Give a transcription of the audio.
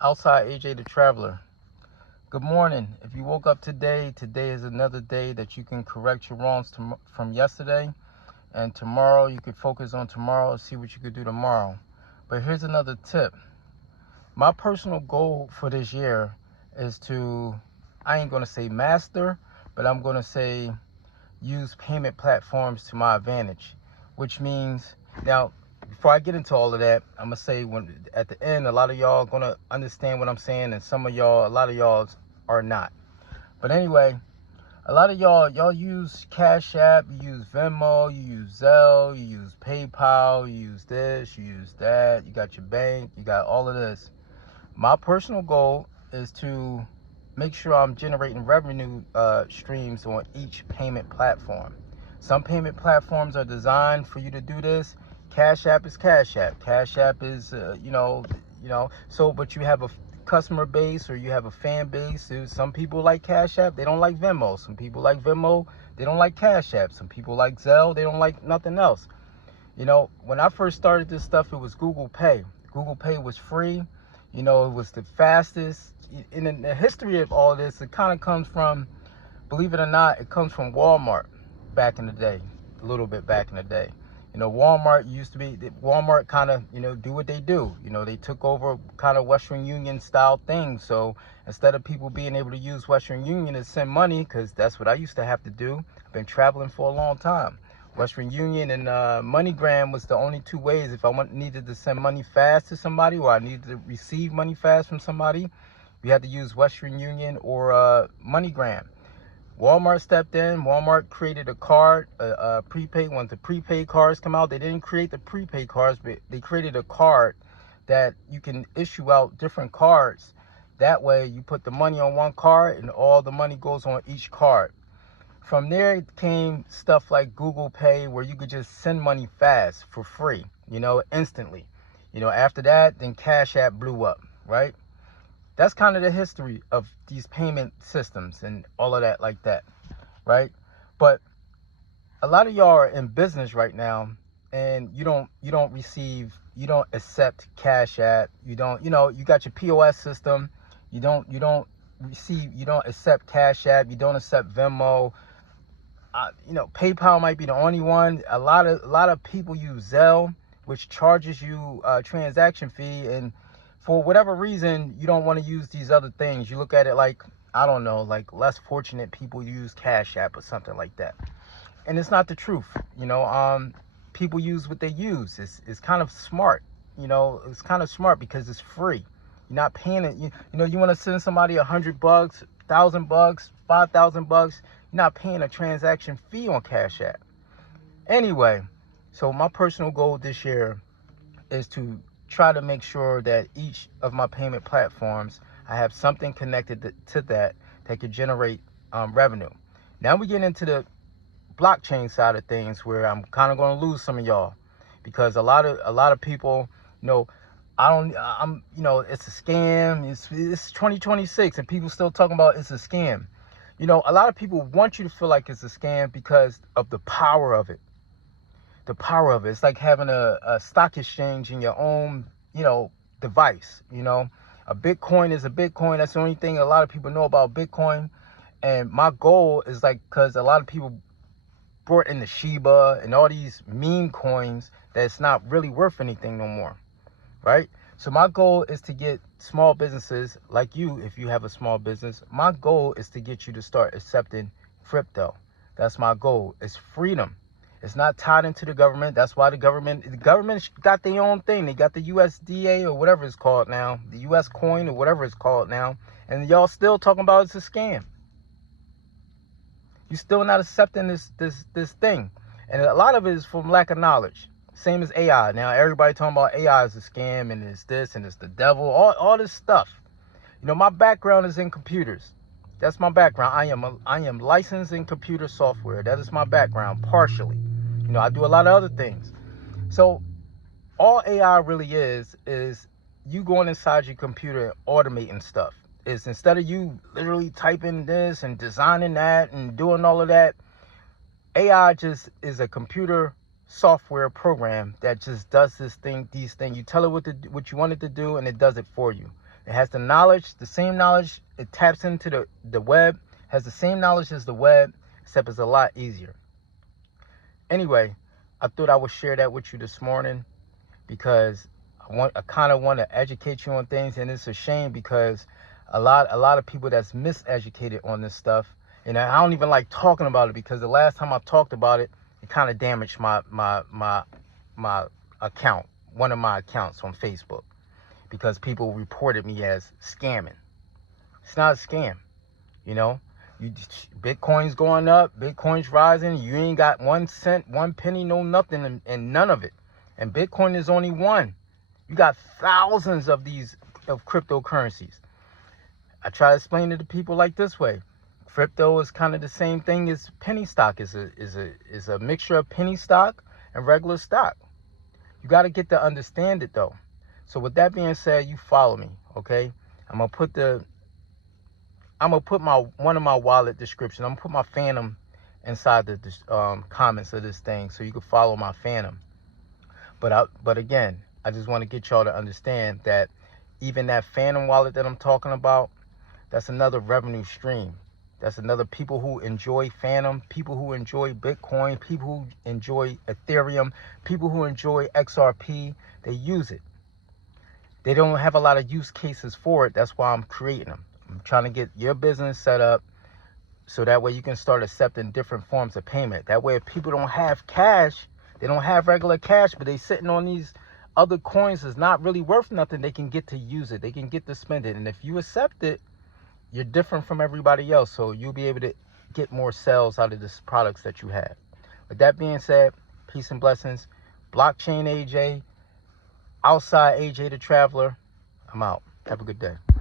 Outside AJ the Traveler. Good morning. If you woke up today is another day that you can correct your wrongs from yesterday. And tomorrow, you can focus on tomorrow and see what you could do tomorrow. But here's another tip. My personal goal for this year is to, I ain't going to say master, but I'm going to say use payment platforms to my advantage. Which means, now, before I get into all of that, I'm going to say at the end, a lot of y'all are going to understand what I'm saying, and a lot of y'all are not. But anyway, a lot of y'all use Cash App, you use Venmo, you use Zelle, you use PayPal, you use this, you use that, you got your bank, you got all of this. My personal goal is to make sure I'm generating revenue streams on each payment platform. Some payment platforms are designed for you to do this. Cash App is Cash App. Cash App is, so, but you have a customer base or you have a fan base. Some people like Cash App, they don't like Venmo. Some people like Venmo, they don't like Cash App. Some people like Zelle, they don't like nothing else. When I first started this stuff, it was Google Pay. Google Pay was free. It was the fastest. In the history of all this, it kind of comes from, believe it or not, it comes from Walmart back in the day, a little bit back in the day. Walmart kind of, do what they do. They took over kind of Western Union style things. So instead of people being able to use Western Union to send money, because that's what I used to have to do, I've been traveling for a long time. Western Union and MoneyGram was the only two ways. If I needed to send money fast to somebody, or I needed to receive money fast from somebody, we had to use Western Union or MoneyGram. Walmart stepped in. Walmart created a card, a prepaid. When the prepaid cards come out, they didn't create the prepaid cards, but they created a card that you can issue out different cards. That way, you put the money on one card, and all the money goes on each card. From there came stuff like Google Pay, where you could just send money fast for free, instantly. After that, then Cash App blew up, right? That's kind of the history of these payment systems and all of that like that, right? But a lot of y'all are in business right now, and you don't accept Cash App. You got your POS system. You don't accept Cash App. You don't accept Venmo. PayPal might be the only one. A lot of people use Zelle, which charges you a transaction fee, and for whatever reason, you don't want to use these other things. You look at it like, I don't know, like less fortunate people use Cash App or something like that. And it's not the truth. People use what they use. It's kind of smart. It's kind of smart because it's free. You're not paying it. You want to send somebody $100, $1,000, $5,000. You're not paying a transaction fee on Cash App. Anyway, so my personal goal this year is to try to make sure that each of my payment platforms, I have something connected to that could generate revenue. Now we get into the blockchain side of things, where I'm kind of going to lose some of y'all, because a lot of people, it's a scam. It's 2026 and people still talking about it's a scam. A lot of people want you to feel like it's a scam because of the power of it. The power of it. It's like having a stock exchange in your own, device. A Bitcoin is a Bitcoin. That's the only thing a lot of people know about Bitcoin. And my goal is because a lot of people brought in the Shiba and all these meme coins that's not really worth anything no more, right? So my goal is to get small businesses like you, if you have a small business, my goal is to get you to start accepting crypto. That's my goal. It's freedom. It's not tied into the government. That's why the government got their own thing. They got the USDA or whatever it's called now, the US coin or whatever it's called now, and y'all still talking about it's a scam. You're still not accepting this thing. And a lot of it is from lack of knowledge. Same as AI. Now everybody talking about AI is a scam and it's this and it's the devil, all this stuff. My background is in computers. That's my background. I am licensed in computer software. That is my background, partially. I do a lot of other things. So all AI really is you going inside your computer and automating stuff. Is instead of you literally typing this and designing that and doing all of that, AI just is a computer software program that just does these things. You tell it what you want it to do, and it does it for you. It has the knowledge, the same knowledge. It taps into the web, has the same knowledge as the web, except it's a lot easier. Anyway, I thought I would share that with you this morning because I kind of want to educate you on things, and it's a shame because a lot of people that's miseducated on this stuff, and I don't even like talking about it because the last time I talked about it, it kind of damaged my account, one of my accounts on Facebook, because people reported me as scamming. It's not a scam, you know. Bitcoin's going up, Bitcoin's rising. You ain't got 1 cent, 1 penny, no nothing, and none of it. And Bitcoin is only one. You got thousands of these cryptocurrencies. I try to explain it to people like this way. Crypto is kind of the same thing as penny stock. Is a mixture of penny stock and regular stock. You got to get to understand it though. So with that being said, you follow me, okay? I'm gonna put one of my wallet description. I'm gonna put my Phantom inside the comments of this thing so you can follow my Phantom. But again, I just want to get y'all to understand that even that Phantom wallet that I'm talking about, that's another revenue stream. That's another people who enjoy Phantom, people who enjoy Bitcoin, people who enjoy Ethereum, people who enjoy XRP, they use it. They don't have a lot of use cases for it. That's why I'm creating them. I'm trying to get your business set up so that way you can start accepting different forms of payment. That way if people don't have cash, they don't have regular cash, but they sitting on these other coins that's not really worth nothing, they can get to use it. They can get to spend it. And if you accept it, you're different from everybody else. So you'll be able to get more sales out of the products that you have. With that being said, peace and blessings. Blockchain AJ, outside AJ the Traveler. I'm out. Have a good day.